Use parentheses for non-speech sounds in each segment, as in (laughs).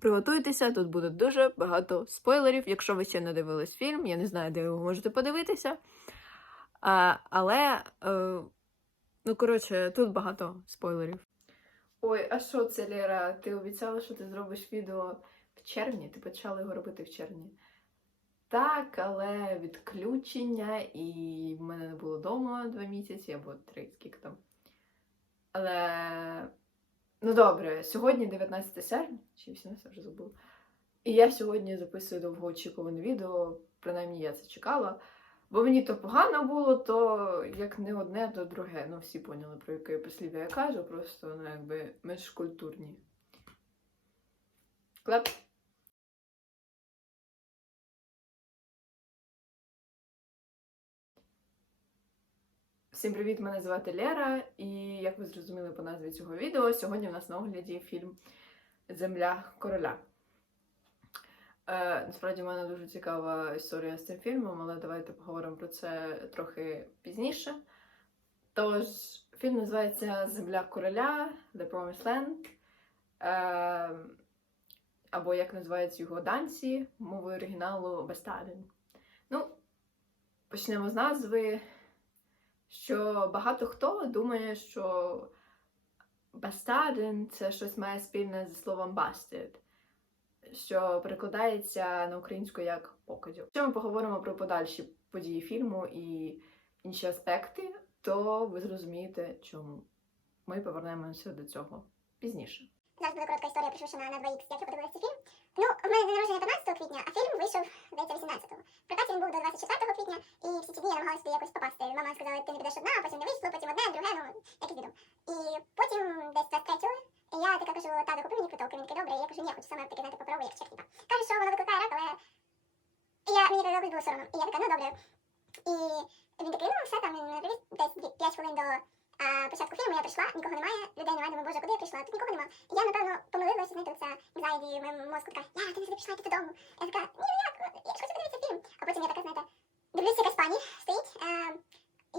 Приготуйтеся, тут буде дуже багато спойлерів. Якщо ви ще не дивились фільм, я не знаю, де ви можете подивитися. А, але, е, ну, коротше, тут багато спойлерів. Ой, а що це, Лера? Ти обіцяла, що ти зробиш відео в червні? Ти почала його робити в червні. Так, але відключення, і в мене не було вдома два місяці або три, скільки там. Але. Ну добре, сьогодні 19 серпня, чи 18 вже забула. І я сьогодні записую довгоочікуване відео, принаймні я це чекала. Бо мені то погано було, то як не одне, то друге. Ну, всі поняли, про яке прислів'я я кажу, просто ну, якби межкультурні. Клеп. Всім привіт! Мене звати Лера, і як ви зрозуміли по назві цього відео, сьогодні в нас на огляді фільм Земля короля. Е, насправді в мене дуже цікава історія з цим фільмом, але давайте поговоримо про це трохи пізніше. Тож, фільм називається Земля короля The Promised Land. Е, або як називають його данці, мовою оригіналу Бастаден. Ну, почнемо з назви що багато хто думає, що бастарден це щось має спільне зі словом bastard, що перекладається на українську як покидьок. Якщо ми поговоримо про подальші події фільму і інші аспекти, то ви зрозумієте, чому. Ми повернемося до цього пізніше. Зараз буде коротка історія пришвидшена на 2х, як я подивилася фільм. Ну, в мене день народження 15 квітня, а фільм вийшов, здається, 18-го. В прокаті він був до 24 квітня, і всі ці дні я намагалася туди якось попасти. Мама сказала, ти не підеш одна, потім не вийшло, потім одне, друге, ну, як і відомо. І потім десь 23-го я така кажу, тато, купи мені квиток, він такий, добре, я кажу, ні, я хочу саме таке, знаєте, паперовий, як чек, типа. Каже, що воно викликає рак, але я, мені так якось було соромно. І я така, ну добре. І він такий, ну все, там він привіз, десь 5 хвилин до початку фільму я прийшла, нікого немає, людей немає, думаю, боже, куди я прийшла? Тут нікого немає. І я, напевно, помилилася, знаєте, оця anxiety в моєму мозку така, я, ти не сюди прийшла, йти додому. Я така, ні, ну як, я ж хочу подивитися фільм. А потім я така, знаєте, дивлюся, якась пані стоїть, е,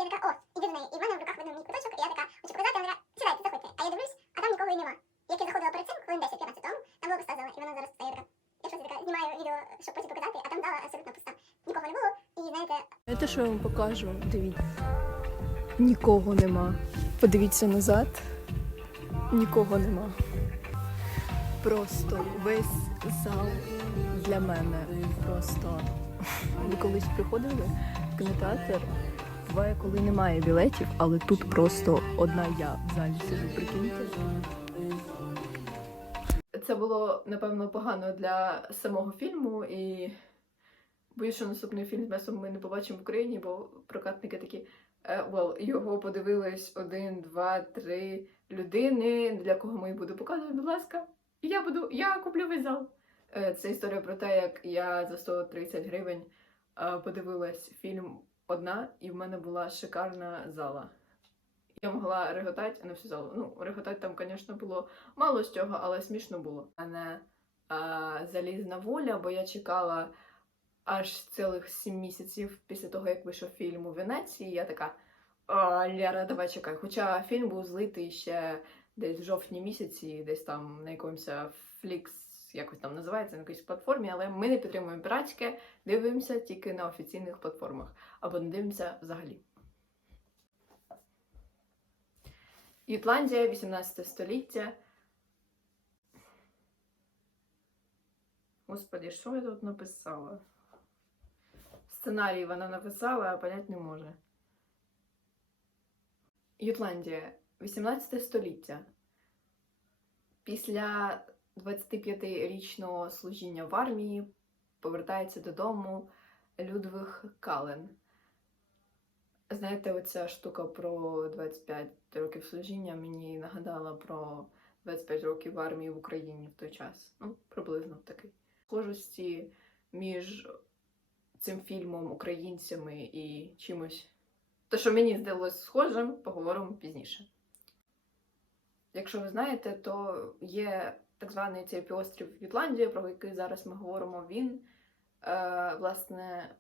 я така, о, іди до неї. І в мене в руках видно мій квиточок, і я така, хочу показати, вона така, сідайте, заходьте. А я дивлюсь, а там нікого і нема. Як я заходила перед цим, хвилин 10-15 тому, там пуста зала, і вона зараз стає така. Я просто така знімаю відео, щоб потім показати, а там зала абсолютно пуста. Нікого не було, і знаєте, Знаєте, що я вам покажу? Дивіться. Нікого нема. Подивіться назад. Нікого нема. Просто весь зал для мене. Просто ви колись приходили в кінотеатр. Буває, коли немає білетів, але тут просто одна я в залі сижу, прикиньте. Це було, напевно, погано для самого фільму і боюсь, що наступний фільм з Месом ми не побачимо в Україні, бо прокатники такі. Е, well, його подивились один, два, три людини, для кого ми буду показувати, будь ласка. Я буду, я куплю весь зал. Е, Це історія про те, як я за 130 гривень е, подивилась фільм одна, і в мене була шикарна зала. Я могла реготати на всю залу. Ну, реготати там, звісно, було мало з цього, але смішно було. А не а, залізна воля, бо я чекала аж цілих сім місяців після того, як вийшов фільм у Венеції. Я така «А, Лера, давай чекай. Хоча фільм був злитий ще десь в жовтні місяці, десь там на якомусь Flix, якось там називається, на якійсь платформі, але ми не підтримуємо піратське, дивимося тільки на офіційних платформах або не дивимося взагалі. Ютландія, 18 століття. Господи, що я тут написала? Сценарій вона написала, а понять не може. Ютландія, 18 століття. Після 25-річного служіння в армії повертається додому Людвиг Кален. Знаєте, оця штука про 25 років служіння мені нагадала про 25 років в армії в Україні в той час. Ну, приблизно такий. Схожості між цим фільмом, українцями і чимось. То, що мені здалось схожим, поговоримо пізніше. Якщо ви знаєте, то є так званий цей півострів Ютландія, про який зараз ми говоримо. Він, е, власне,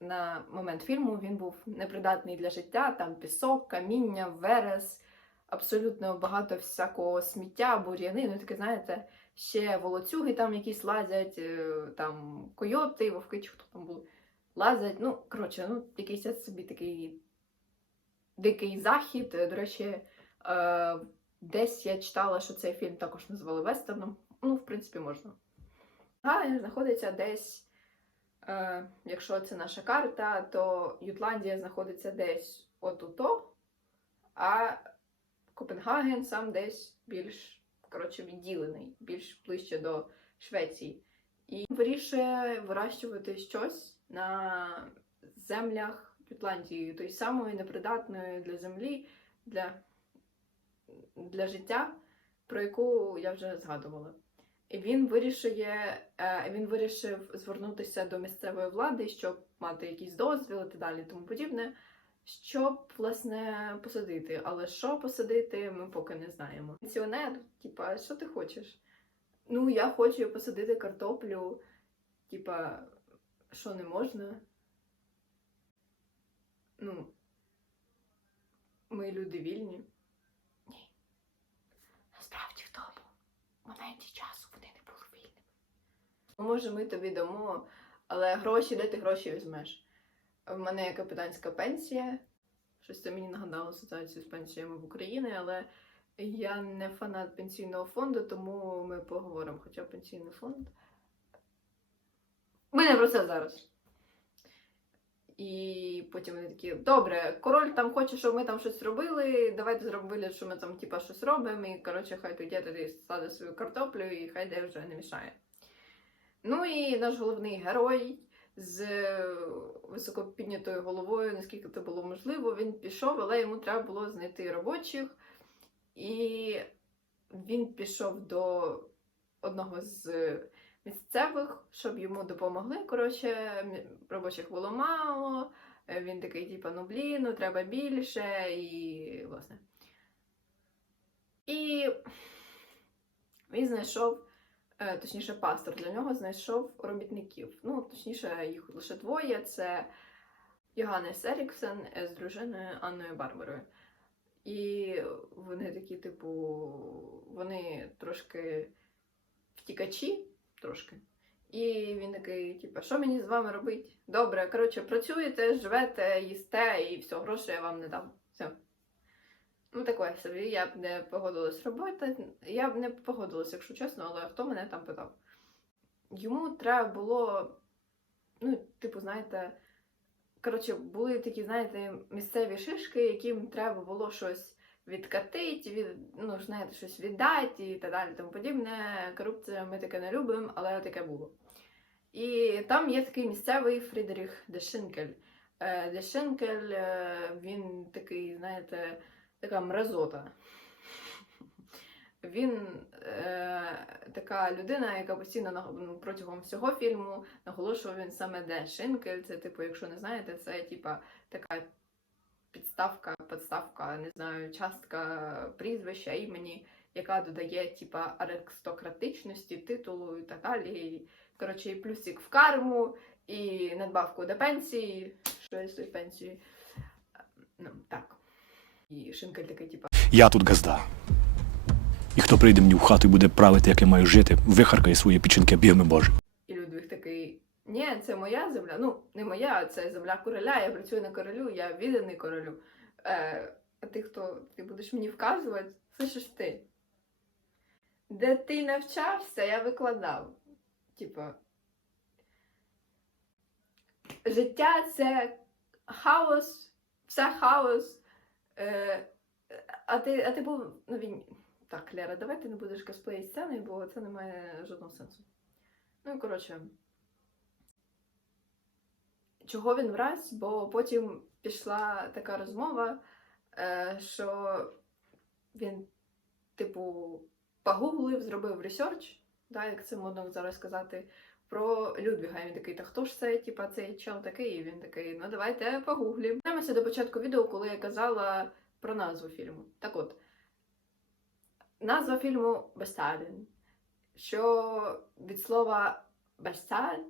на момент фільму він був непридатний для життя. Там пісок, каміння, верес, абсолютно багато всякого сміття, бур'яни. Ну, таке, знаєте, ще волоцюги там якісь лазять, е, там койоти, вовки, чи хто там були, лазять. Ну, коротше, ну, якийсь собі такий дикий захід. Е, До речі, е, десь я читала, що цей фільм також назвали вестерном. Ну, в принципі, можна. А знаходиться десь, якщо це наша карта, то Ютландія знаходиться десь отуто, а Копенгаген сам десь більш коротше, відділений, більш ближче до Швеції. І вирішує вирощувати щось на землях Ютландії, тої самої непридатної для землі, для, для життя, про яку я вже згадувала. І він вирішує, е, він вирішив звернутися до місцевої влади, щоб мати якийсь дозвіл і так далі, тому подібне, щоб власне посадити. Але що посадити, ми поки не знаємо. Пенсіонер, типа, що ти хочеш? Ну, я хочу посадити картоплю, типа, що не можна? Ну, ми люди вільні. Ні. Насправді в тому моменті часу вони не були вільними. Може, ми тобі дамо, але гроші, де ти гроші візьмеш? В мене є капітанська пенсія. Щось це мені нагадало асоціацію з пенсіями в Україні, але я не фанат пенсійного фонду, тому ми поговоримо. Хоча пенсійний фонд. Ми не про це зараз. І потім вони такі, добре, король там хоче, щоб ми там щось робили, давайте зробимо вигляд, що ми там типа щось робимо, і коротше, хай тоді тоді саде свою картоплю і хай де вже не мішає. Ну і наш головний герой з високопіднятою головою, наскільки це було можливо, він пішов, але йому треба було знайти робочих. І він пішов до одного з місцевих, щоб йому допомогли. Коротше, робочих було мало. Е, Він такий, типу, ну блін, ну треба більше, і власне. І він знайшов, е, точніше, пастор для нього знайшов робітників. Ну, точніше, їх лише двоє: це Йоганнес Еріксен е, з дружиною Анною Барбарою. І вони такі, типу, вони трошки втікачі, трошки. І він такий, типу, що мені з вами робити? Добре, коротше, працюєте, живете, їсте, і все, грошей я вам не дам. Ну, таке собі. Я б не погодилась робити. Я б не погодилась, якщо чесно, але хто мене там питав? Йому треба було, ну, типу, знаєте, коротше, були такі, знаєте, місцеві шишки, яким треба було щось відкатити, від, ну, знаєте, щось віддати і так далі, тому подібне. Корупція ми таке не любимо, але таке було. І там є такий місцевий Фрідеріх Дешинкель. Е, Дешинкель, е, він такий, знаєте, така мразота. Він е, така людина, яка постійно ну, протягом всього фільму наголошував він саме де Шинкель. Це, типу, якщо не знаєте, це типа така підставка, подставка, не знаю, частка прізвища імені, яка додає типа аристократичності, титулу і так далі. Коротше, і плюсик в карму, і надбавку до пенсії, що є з пенсії. І Шинкель такий, типа. Я тут газда. І хто прийде мені в хату і буде правити, як я маю жити, вихаркає свої печінки бігми Боже. І Людвиг такий: Ні, це моя земля. Ну, не моя, це земля короля. Я працюю на королю, я відданий королю. Е, а ти хто? Ти будеш мені вказувати? Слышиш ти? Де ти навчався, я викладав. Типа. Життя це хаос, все хаос. Е, а, ти, а ти був на війні. Так, Лера, давай ти не будеш косплеїти сцени, бо це не має жодного сенсу. Ну, і коротше. Чого він враз? Бо потім пішла така розмова, е, що він, типу, погуглив, зробив ресерч, да, як це модно зараз сказати, про Людвіга. Він такий, та хто ж це? Типа цей чел такий? І він такий, ну давайте погуглім. Вернемося до початку відео, коли я казала про назву фільму. Так от, назва фільму Бесталін, що від слова Бестад,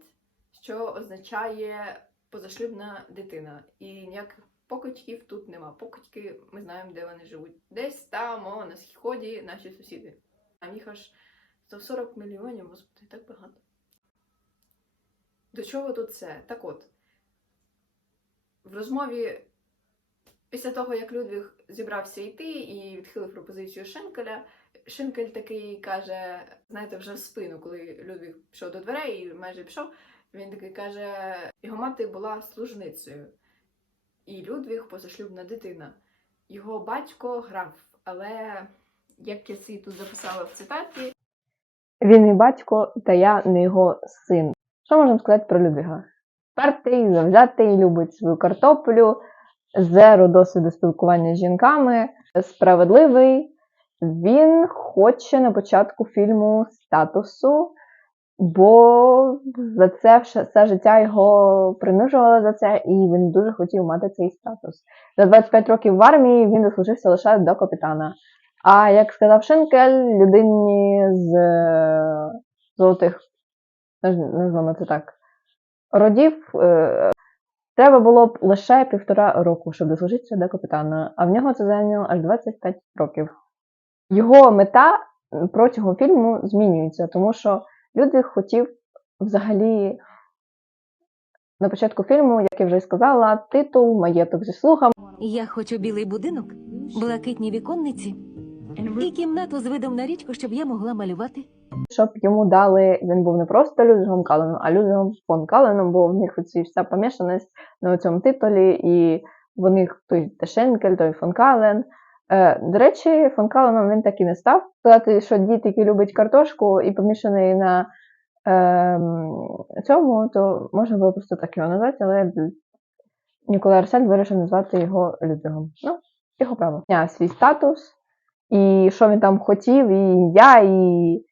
що означає позашлюбна дитина. І ніяких покидьків тут нема. Покидьки ми знаємо, де вони живуть. Десь там, о, на сході наші сусіди. А їх аж 140 мільйонів, господи, так багато. До чого тут це? Так от, в розмові після того, як Людвіг зібрався йти і відхилив пропозицію Шенкеля, Шенкель такий каже, знаєте, вже в спину, коли Людвіг пішов до дверей і майже пішов, він такий каже: його мати була служницею, і Людвіг позашлюбна дитина. Його батько грав, але як я собі тут записала в цитаті, Він мій батько, та я не його син. Що можна сказати про Людвіга? Пертий, завзятий, любить свою картоплю, зеро досвіду спілкування з жінками, справедливий. Він хоче на початку фільму статусу, бо за це все, все життя його принижували за це, і він дуже хотів мати цей статус. За 25 років в армії він дослужився лише до капітана. А як сказав Шенкель, людині з е, золотих, назвемо це так, родів, е, треба було б лише півтора року, щоб дослужитися до капітана, а в нього це зайняло аж 25 років. Його мета протягом фільму змінюється, тому що Людвіг хотів взагалі на початку фільму, як я вже сказала, титул, маєток зі слугами. Я хочу білий будинок, блакитні віконниці і кімнату з видом на річку, щоб я могла малювати. Щоб йому дали, він був не просто Людвігом Каленом, а Людвігом фон Каленом, бо в них оці вся помішаність на цьому титулі, і в них той Тешенкель, той фон Кален. Е, до речі, фон Каленом він так і не став. Сказати, що дід, який любить картошку і помішаний на е, цьому, то можна було просто так його назвати, але Ніколай Арсен вирішив назвати його Людвігом. Ну, його право. Свій статус, і що він там хотів, і ім'я, і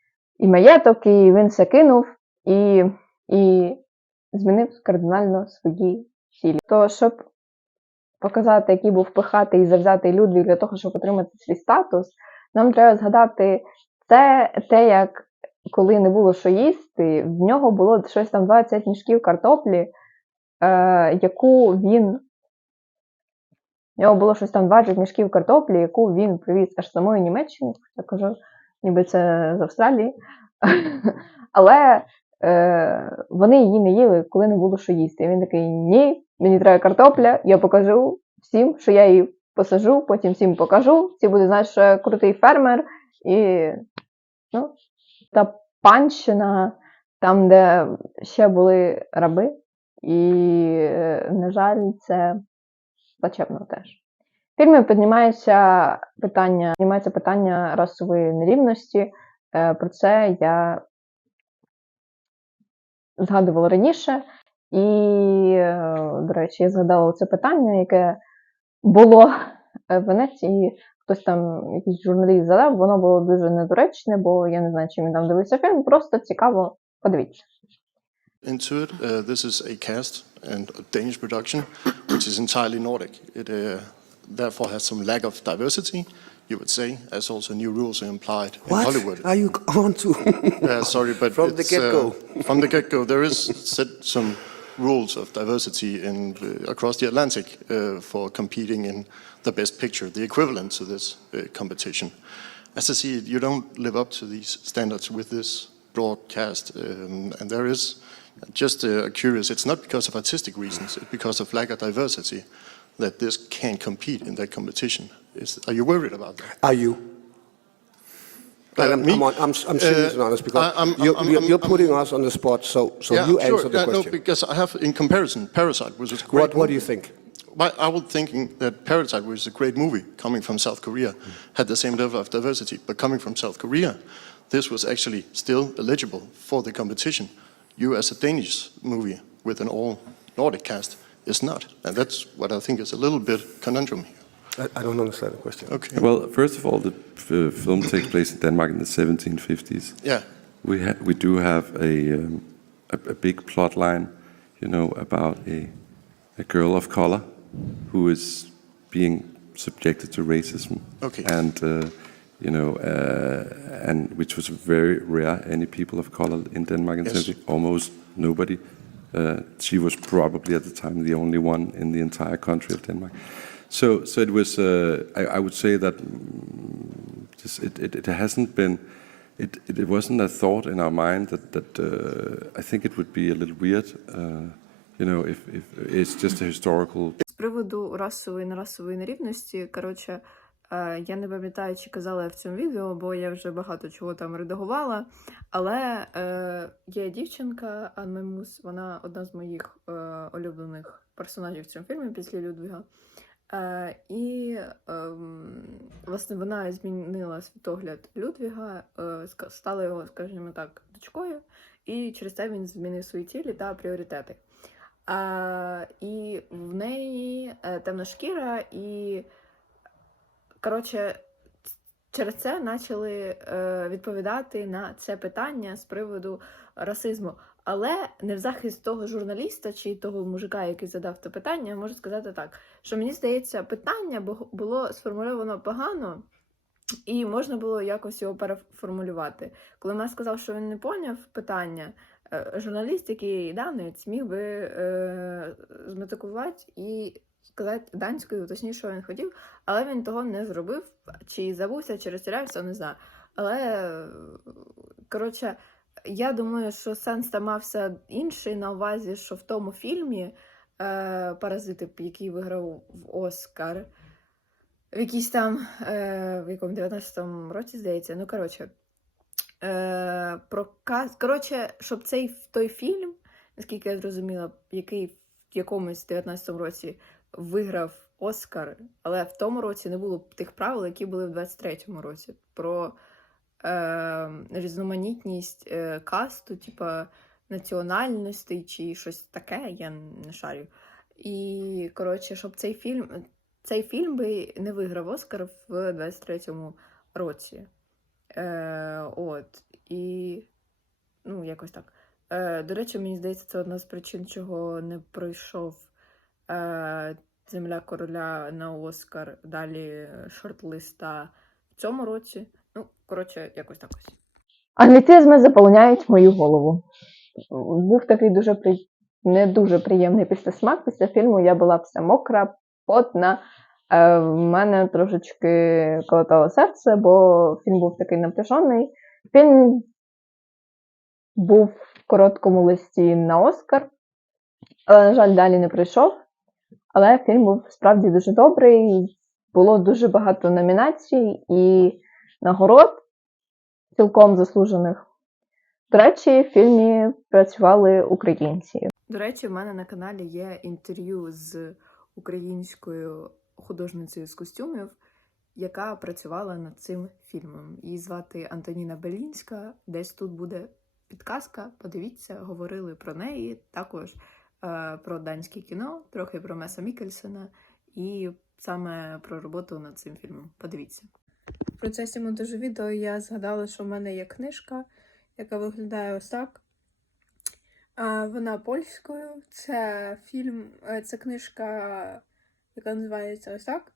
і маєток, і він все кинув і, і змінив кардинально свої цілі. То, щоб показати, який був пихатий і завзятий Людвіг для того, щоб отримати свій статус, нам треба згадати це, те, як коли не було що їсти, в нього було щось там 20 мішків картоплі, е, яку він. В нього було щось там 20 мішків картоплі, яку він привіз аж з самої Німеччини, я кажу, ніби це з Австралії. (laughs) Але е, вони її не їли, коли не було що їсти. І він такий: ні, мені треба картопля, я покажу всім, що я її посажу, потім всім покажу. Всі будуть знати, що я крутий фермер. І ну, та панщина, там, де ще були раби, і, е, на жаль, це плачевно теж. В фільмі піднімається питання, піднімається питання расової нерівності. Е, Про це я згадувала раніше. І, е, до речі, я згадала це питання, яке було е, в Венеції. Хтось там, якийсь журналіст задав, воно було дуже недоречне, бо я не знаю, чим він там дивився фільм. Просто цікаво, подивіться. into it. Uh, this is a cast and a Danish production, which is entirely Nordic. It uh, therefore has some lack of diversity, you would say, as also new rules are implied in Hollywood. What are you (laughs) on to? Sorry, but From the it's, uh, get-go. from the get-go, there is set some rules of diversity in uh, across the Atlantic uh, for competing in the best picture, the equivalent to this uh, competition. As I see it, you don't live up to these standards with this broadcast, um, and there is just uh, curious. It's not because of artistic reasons; it's because of lack of diversity that this can't compete in that competition. Is, are you worried about that? Are you? Uh, I'm, me? I'm, on, I'm, I'm serious Uh, and honest because I- I'm- you're, I'm- you're, I'm- you're I'm- putting us on the spot, so, so you answer the Yeah, No, because I have, in comparison, Parasite, which is a great what, what do you think? I was thinking that Parasite, which is a great movie coming from South Korea, had the same level of diversity. But coming from South Korea, this was actually still eligible for the competition. You, as a Danish movie with an all Nordic cast, is not. And that's what I think is a little bit conundrum here. I, I don't understand the question. Okay. Well, first of all, the f- film takes place in Denmark in the 1750s. Yeah. We ha- we do have a, um, a a big plot line, you know, about a a girl of color who is being subjected to racism. Okay. And uh, you know, uh, and which was very rare. Any people of color in Denmark in Yes. 70, almost nobody. Uh, she was probably at the time the only one in the entire country of Denmark. So, so it was. Uh, I, I would say that mm, just it, it, it hasn't been it, it, it wasn't a thought in our mind that, that uh, I think it would be a little weird, uh, you know, if, if it's just a historical З приводу расової нерасової нерівності, коротше, е, я не пам'ятаю, чи казала я в цьому відео, бо я вже багато чого там редагувала. Але е, є дівчинка Анна Мус, вона одна з моїх е, улюблених персонажів в цьому фільмі після Людвіга. Е, і ем, власне вона змінила світогляд Людвіга, е, стала його, скажімо так, дочкою, і через це він змінив свої цілі та пріоритети. А, і в неї е, темна шкіра, і коротше, через це почали е, відповідати на це питання з приводу расизму. Але не в захист того журналіста чи того мужика, який задав те питання, можу сказати так, що мені здається, питання бу- було сформульовано погано, і можна було якось його переформулювати. Коли Мас сказав, що він не поняв питання, е, журналіст, який данець, міг би е, зметикувати і сказати данською, точніше, що він хотів, але він того не зробив, чи забувся, чи розтірявся, не знаю. Але, коротше, я думаю, що сенс там мався інший на увазі, що в тому фільмі е, Паразити, який виграв в Оскар, в якійсь там, е, в якому 19-му році, здається, ну, коротше, е, проказ... Коротше, щоб цей той фільм, наскільки я зрозуміла, який в якомусь 19-му році виграв Оскар, але в тому році не було тих правил, які були в 23-му році. Про е, різноманітність е, касту, типа національностей чи щось таке, я не шарю. І, коротше, щоб цей фільм, цей фільм би не виграв Оскар в 23-му році. Е, от. І, ну, якось так. Е, до речі, мені здається, це одна з причин, чого не пройшов Земля короля на Оскар, далі шорт-листа в цьому році. Ну, коротше, якось так ось. Англіцизми заполоняють мою голову. Був такий дуже при... не дуже приємний післясмак. Після фільму я була вся мокра, потна. Е, В мене трошечки колотало серце, бо фільм був такий напряжений. Фільм був в короткому листі на Оскар, але, на жаль, далі не пройшов. Але фільм був справді дуже добрий. Було дуже багато номінацій і нагород цілком заслужених. До речі, в фільмі працювали українці. До речі, в мене на каналі є інтерв'ю з українською художницею з костюмів, яка працювала над цим фільмом. Її звати Антоніна Белінська. Десь тут буде підказка. Подивіться, говорили про неї, також про данське кіно, трохи про Меса Мікельсена і саме про роботу над цим фільмом. Подивіться. В процесі монтажу відео я згадала, що в мене є книжка, яка виглядає ось так. Вона польською. Це фільм, е, це книжка, яка називається ось так.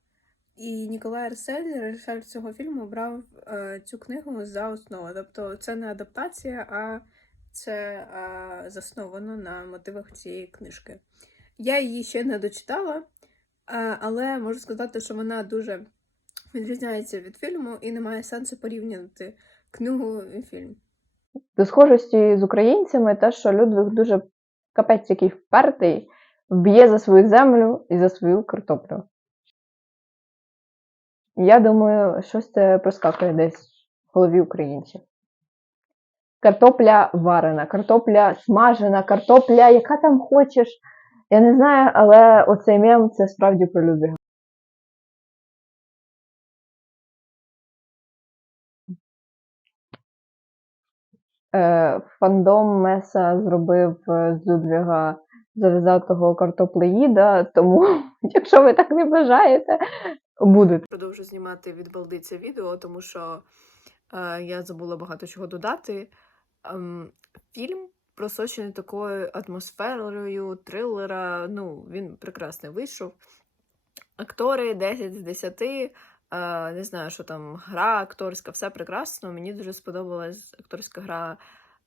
І Ніколай Арсель, режисер цього фільму, обрав е, цю книгу за основу. Тобто це не адаптація, а це е, засновано на мотивах цієї книжки. Я її ще не дочитала, е, але можу сказати, що вона дуже відрізняється від фільму і немає сенсу порівнювати книгу і фільм. До схожості з українцями те, що Людвиг дуже капець який впертий, вб'є за свою землю і за свою картоплю. Я думаю, щось це проскакує десь в голові українців. Картопля варена, картопля смажена, картопля, яка там хочеш. Я не знаю, але оцей мем це справді про Людвига. Е, Фандом Меса зробив е, з Людвіга завзятого картоплеїда, тому, (laughs) якщо ви так не бажаєте, будете. Продовжу знімати від балди це відео, тому що е, я забула багато чого додати. Ем, фільм просочений такою атмосферою, трилера. Ну, він прекрасно вийшов. Актори 10 з 10. Е, не знаю, що там гра акторська, все прекрасно. Мені дуже сподобалась акторська гра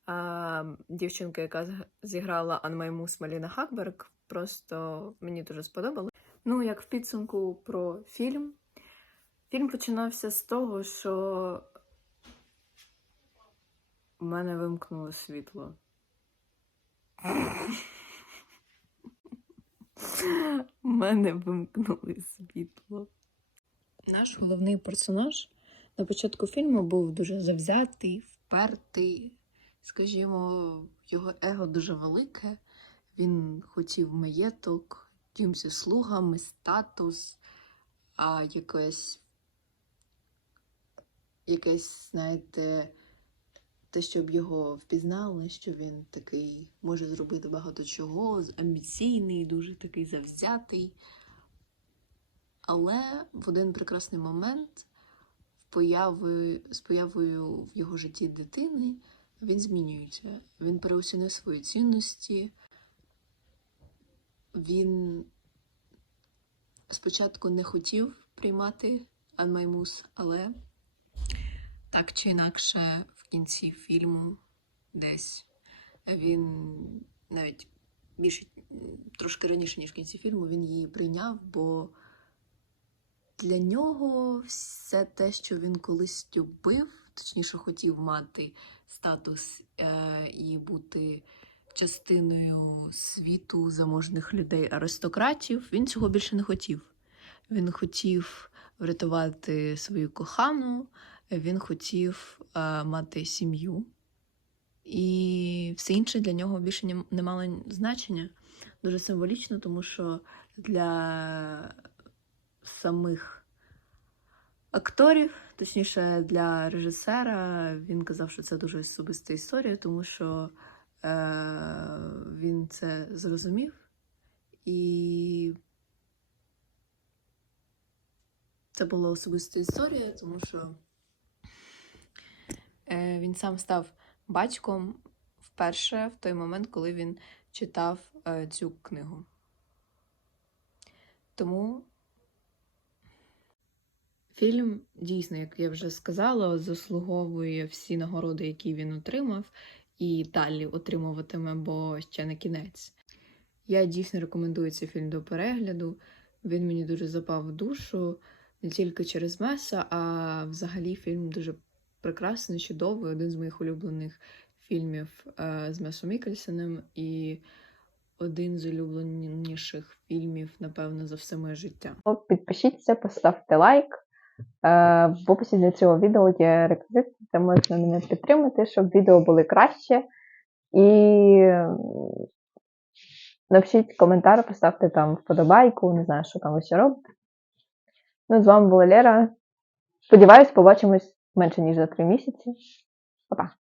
е, дівчинки, яка зіграла Анмаймус Маліна Хакберг. Просто мені дуже сподобалось. Ну, як в підсумку про фільм. Фільм починався з того, що У мене вимкнуло світло. У мене вимкнули світло. Наш головний персонаж на початку фільму був дуже завзятий, впертий. Скажімо, його его дуже велике. Він хотів маєток, дім слугами, статус, а якесь, якесь, знаєте, те, щоб його впізнали, що він такий може зробити багато чого, амбіційний, дуже такий завзятий. Але в один прекрасний момент в появи, з появою в його житті дитини він змінюється. Він переоцінив свої цінності. Він спочатку не хотів приймати Анмаймус, але так чи інакше кінці фільму десь він навіть більше трошки раніше, ніж в кінці фільму, він її прийняв, бо для нього все те, що він колись любив, точніше хотів мати статус е, і бути частиною світу заможних людей, аристократів, він цього більше не хотів. Він хотів врятувати свою кохану, він хотів е, мати сім'ю, і все інше для нього більше не, мало значення. Дуже символічно, тому що для самих акторів, точніше для режисера, він казав, що це дуже особиста історія, тому що е, він це зрозумів. І це була особиста історія, тому що він сам став батьком вперше в той момент, коли він читав е, цю книгу. Тому фільм дійсно, як я вже сказала, заслуговує всі нагороди, які він отримав, і далі отримуватиме, бо ще не кінець. Я дійсно рекомендую цей фільм до перегляду. Він мені дуже запав в душу не тільки через Меса, а взагалі фільм дуже прекрасний, чудовий, один з моїх улюблених фільмів е, з Месом Мікельсеном і один з улюбленіших фільмів, напевно, за все моє життя. Підпишіться, поставте лайк. Е, В описі для цього відео є реквізити, де можна мене підтримати, щоб відео були краще. І напишіть коментар, поставте там вподобайку, не знаю, що там ви ще робите. Ну, з вами була Лера. Сподіваюсь, побачимось менше, ніж за три місяці. Па-па!